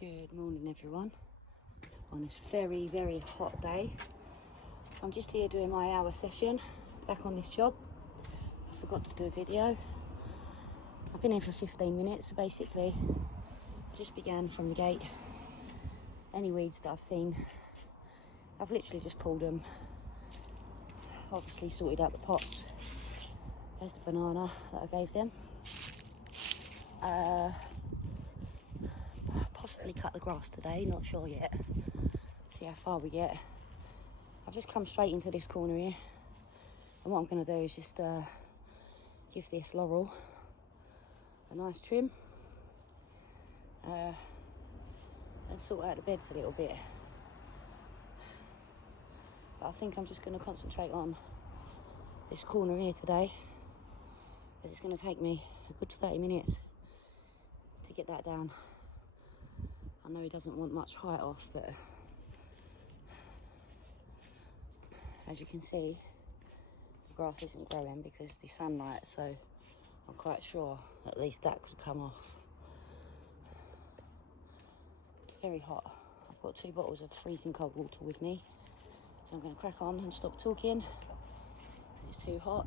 Good morning everyone, on this very, very hot day. I'm just here doing my hour session back on this job. I forgot to do a video. I've been here for 15 minutes, so basically I just began from the gate. Any weeds that I've seen, I've literally just pulled them. Obviously sorted out the pots. There's the banana that I gave them. Possibly cut the grass today, not sure yet. See how far we get. I've just come straight into this corner here, and what I'm going to do is just give this laurel a nice trim and sort out the beds a little bit. But I think I'm just going to concentrate on this corner here today, as it's going to take me a good 30 minutes to get that down. I know he doesn't want much height off, but as you can see, the grass isn't growing because of the sunlight, so I'm quite sure at least that could come off. It's very hot. I've got 2 bottles of freezing cold water with me, so I'm going to crack on and stop talking because it's too hot.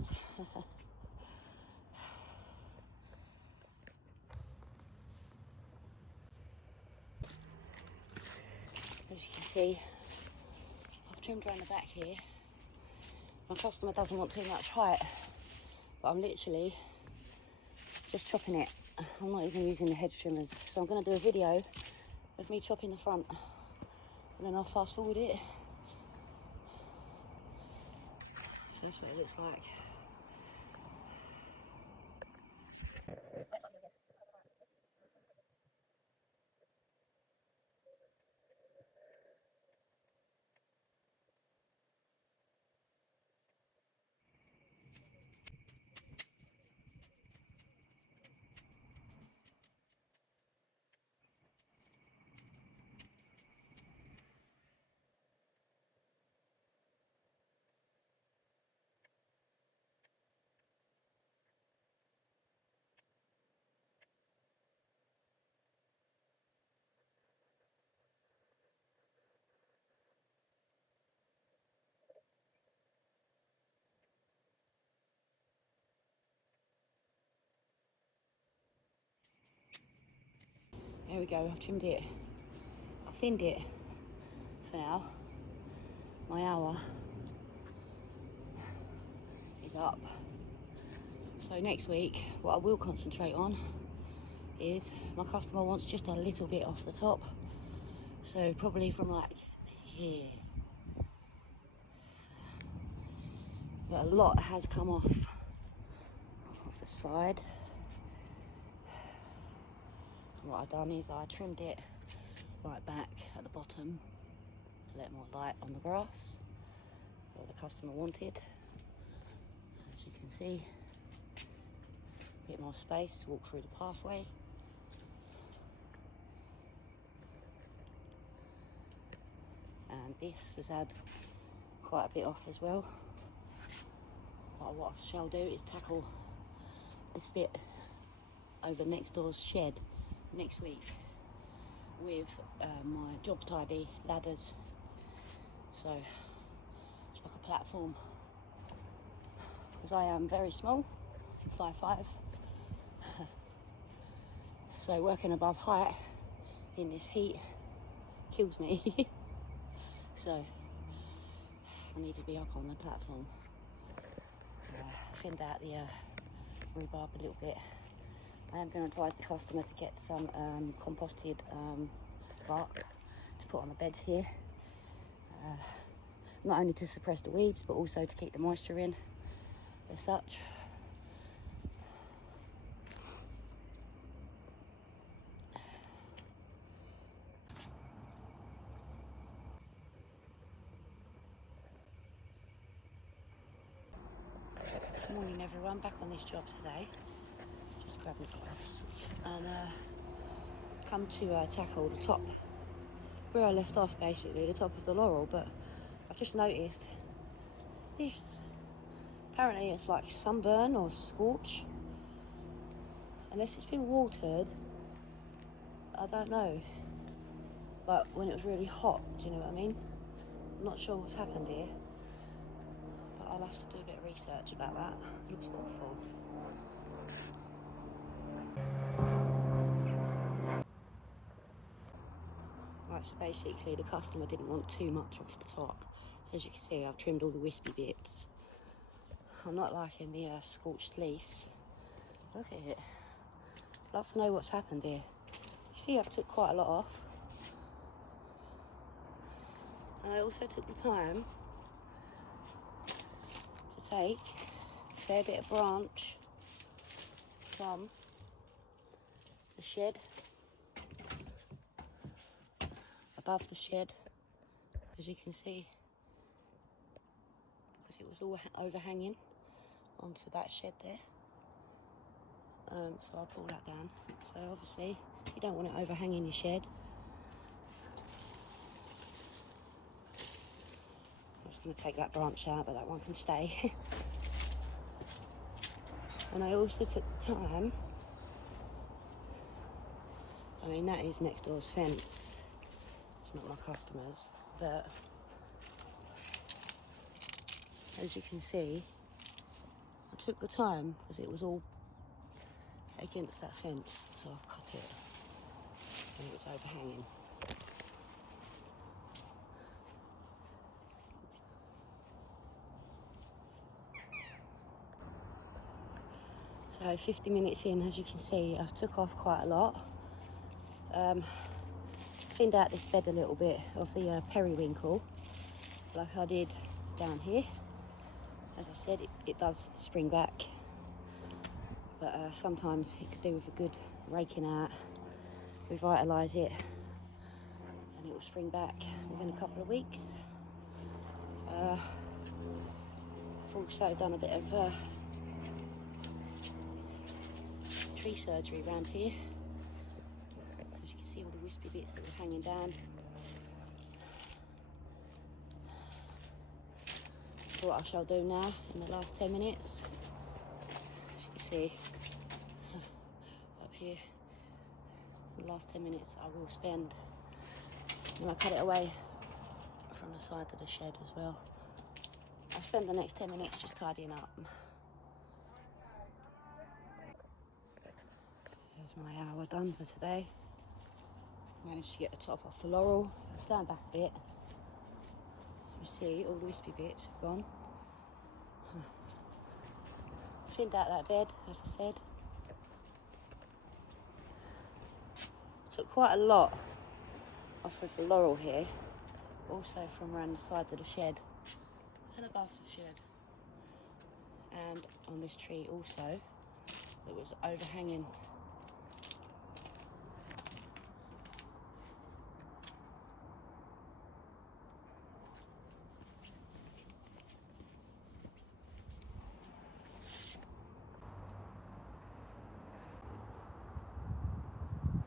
As you can see, I've trimmed around the back here. My customer doesn't want too much height, but I'm literally just chopping it. I'm not even using the hedge trimmers, so I'm going to do a video of me chopping the front, and then I'll fast forward it. So that's what it looks like. There we go, I've trimmed it. I've thinned it for now. My hour is up. So next week, what I will concentrate on is my customer wants just a little bit off the top. So probably from like here. But a lot has come off the side. And what I've done is I trimmed it right back at the bottom to let more light on the grass where the customer wanted. As you can see, a bit more space to walk through the pathway. And this has had quite a bit off as well. But what I shall do is tackle this bit over next door's shed next week with my job tidy ladders. So it's like a platform, because I am very small, 5'5". So working above height in this heat kills me. So I need to be up on the platform. Thinned out the rhubarb a little bit. I am going to advise the customer to get some composted bark to put on the beds here. Not only to suppress the weeds, but also to keep the moisture in as such. Good morning everyone, back on this job today. Just grab my gloves and come to tackle the top where I left off, basically the top of the laurel. But I've just noticed this, apparently it's like sunburn or scorch, unless it's been watered. I don't know, like when it was really hot, do you know what I mean? I'm not sure what's happened here, but I'll have to do a bit of research about that. It looks awful. Right, so basically the customer didn't want too much off the top. So as you can see, I've trimmed all the wispy bits. I'm not liking the scorched leaves. Look at it. I'd love to know what's happened here. You see, I've took quite a lot off. And I also took the time to take a fair bit of branch from the shed, above the shed, as you can see, because it was all overhanging onto that shed there. So I'll pull that down. So obviously you don't want it overhanging your shed. I'm just going to take that branch out, but that one can stay. And I also took the time, I mean that is next door's fence, it's not my customers, but as you can see, I took the time because it was all against that fence, so I've cut it and it was overhanging. So 50 minutes in, as you can see, I've took off quite a lot. Thinned out this bed a little bit of the periwinkle, like I did down here. As I said, it does spring back, but sometimes it could do with a good raking out, revitalise it, and it will spring back within a couple of weeks. I've also done a bit of tree surgery around here. As you can see, all the wispy bits that were hanging down. So what I shall do now in the last 10 minutes, as you can see up here, in the last 10 minutes I will spend, and I cut it away from the side of the shed as well. I'll spend the next 10 minutes just tidying up. There's my hour done for today. Managed to get the top off the laurel. I'll stand back a bit. You see, all the wispy bits have gone. Thinned out that bed, as I said. Took quite a lot off of the laurel here, also from around the side of the shed and above the shed, and on this tree also that was overhanging